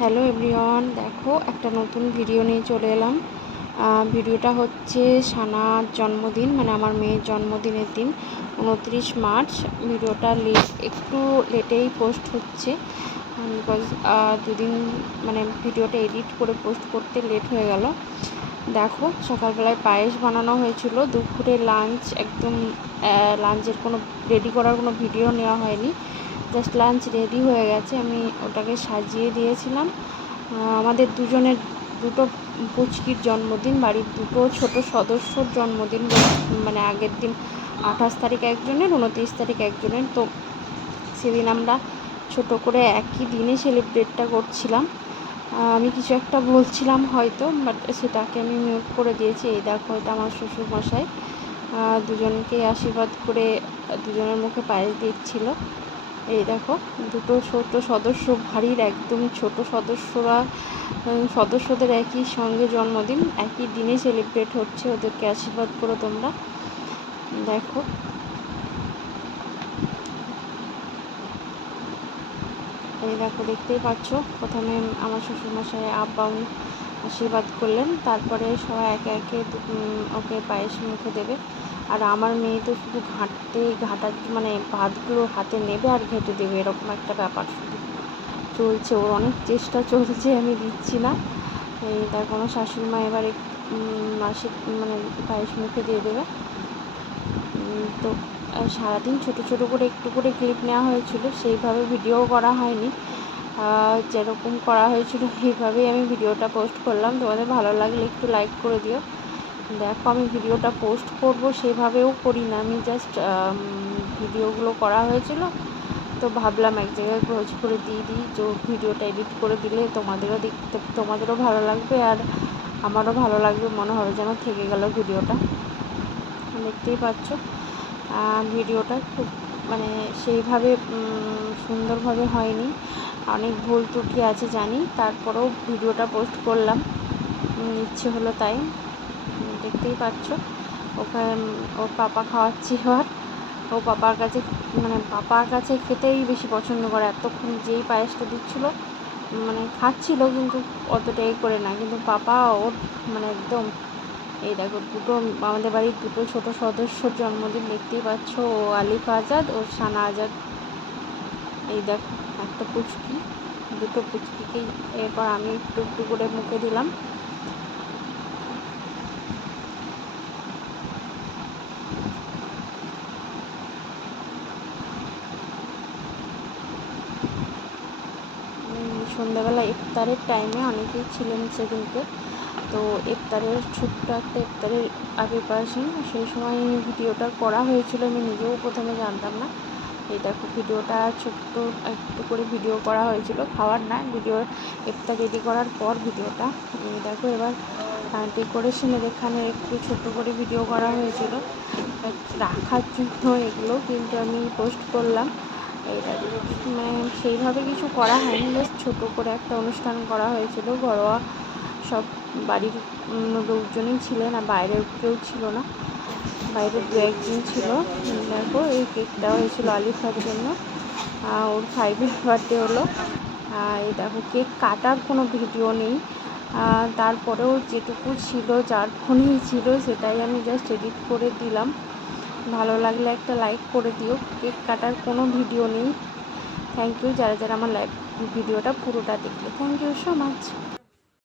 Hello everyone, দেখো একটা নতুন ভিডিও নিয়ে চলে এলাম। ভিডিওটা হচ্ছে সানার জন্মদিন, মানে আমার মেয়ের জন্মদিনের দিন 29 মার্চ। ভিডিওটা একটু লেটেই পোস্ট হচ্ছে, বিকজ দুদিন মানে ভিডিওটা এডিট করে পোস্ট করতে লেট হয়ে গেল। দেখো, সকালবেলায় পায়েস বানানো হয়েছিল, দুপুরে লাঞ্চ একদম লাঞ্চের কোনো রেডি করার কোনো ভিডিও নেওয়া হয়নি, জাস্ট লাঞ্চ রেডি হয়ে গেছে, আমি ওটাকে সাজিয়ে দিয়েছিলাম। আমাদের দুটো পুচকির জন্মদিন, বাড়ির দুটো ছোট সদস্যর জন্মদিন, মানে আগের দিন 28 তারিখ একজনের, 29 তারিখ একজনের। তো সেদিন আমরা ছোট করে একই দিনে সেলিব্রেটটা করছিলাম। আমি কিছু একটা বলছিলাম হয়তো, বাট সেটাকে আমি মিউট করে দিয়েছি। এই দেখো, এটা আমার শ্বশুরমশাই দুজনকে আশীর্বাদ করে দুজনের মুখে পায়েস দিচ্ছিল। এই দেখো, দুটো ছোট সদস্য, বাড়ির একদম ছোট সদস্যদের একই সঙ্গে জন্মদিন, একই দিনে সেলিব্রেট হচ্ছে। ওদেরকে আশীর্বাদ করো তোমরা। দেখো, এই দেখো, দেখতেই পাচ্ছ, প্রথমে আমার শ্বশুরমশাই আব্বা আশীর্বাদ করলেন, তারপরে সবাই একে একে ওকে পায়েস মুখে দেবে। আর আমার মেয়ে তো শুধু ঘাটার মানে ভাতগুলো হাতে নেবে আর ঘেঁটে দেবে, এরকম একটা ব্যাপার শুধু চলছে। ওর অনেক চেষ্টা চলছে, আমি দিচ্ছি না। এই দেখো, আমার শাশুড়িমা এবার মানে পায়েস মুখে দিয়ে দেবে। তো সারাদিন ছোটো ছোটো করে একটু করে ক্লিপ নেওয়া হয়েছিল, সেইভাবে ভিডিও করা হয়নি। যেরকম করা হয়েছিল সেইভাবেই আমি ভিডিওটা পোস্ট করলাম। তোমাদের ভালো লাগলে একটু লাইক করে দিও। দেখো, আমি ভিডিওটা পোস্ট করব সেভাবেও করি না, আমি জাস্ট ভিডিওগুলো করা হয়েছিল তো ভাবলাম এক জায়গায় ক্লোজ করে দিয়ে দিই, যে ভিডিওটা এডিট করে দিলে তোমাদেরও ভালো লাগবে আর আমারও ভালো লাগবে, মনে হবে যেন থেকে গেল ভিডিওটা। দেখতেই পাচ্ছ, ভিডিওটা খুব মানে সেইভাবে সুন্দরভাবে হয়নি, অনেক ভুল ত্রুটি আছে জানি, তারপরেও ভিডিওটা পোস্ট করলাম, ইচ্ছে হলো তাই। দেখতেই পাচ্ছ, ওখানে ওর পাপা খাওয়াচ্ছি। এবার ও পাপার কাছে খেতেই বেশি পছন্দ করে। এতক্ষণ যেই পায়েসটা দিচ্ছিল মানে খাচ্ছিল, কিন্তু অতটাই করে না, কিন্তু পাপা ওর মানে একদম। এই দেখো, আমাদের বাড়ির দুটো ছোট সদস্যর জন্মদিন, দেখতেই পাচ্ছ, ও আলিফ আজাদ ও সানা আজাদ। এই দেখো, একটা পুচকি, দুটো পুচকিকেই এরপর আমি একটু একটু করে মুখে দিলাম। সন্ধ্যাবেলা ইফতারের টাইমে অনেকেই ছিলেন সেদিনকে, তো ছোট্ট একটা ইফতারের প্রিপারেশন, সেই সময় ভিডিওটা করা হয়েছিল, আমি নিজেও প্রথমে জানতাম না। এই দেখো, ভিডিওটা ছোট্ট একটু করে ভিডিও করা হয়েছিল, খাওয়ার না, ইফতার রেডি করার পর ভিডিওটা। এই দেখো, এবার ডেকোরেশনের এখানে একটু ছোট্ট করে ভিডিও করা হয়েছিল রাখার জন্য, এগুলো কিন্তু আমি পোস্ট করলাম। এইটা মানে সেইভাবে কিছু করা হয়নি, জাস্ট ছোটো করে একটা অনুষ্ঠান করা হয়েছিল, ঘরোয়া সব বাড়ির লোকজনই ছিলেন, আর বাইরের কেউ ছিল না, বাইরের দু একজন ছিল। দেখো, এই কেক দেওয়া হয়েছিল আলিফার জন্য, ওর 5 বার্থডে হলো। এই দেখো, কেক কাটার কোনো ভিডিও নেই, তারপরেও যেটুকু ছিল, যার ফোনেই ছিল, সেটাই আমি জাস্ট এডিট করে দিলাম। ভালো লাগলে একটা লাইক করে দিও। কেক কাটার কোনো ভিডিও নেই। থ্যাংক ইউ যারা যারা আমার ভিডিওটা পুরোটা দেখলে, থ্যাংক ইউ সো মাচ।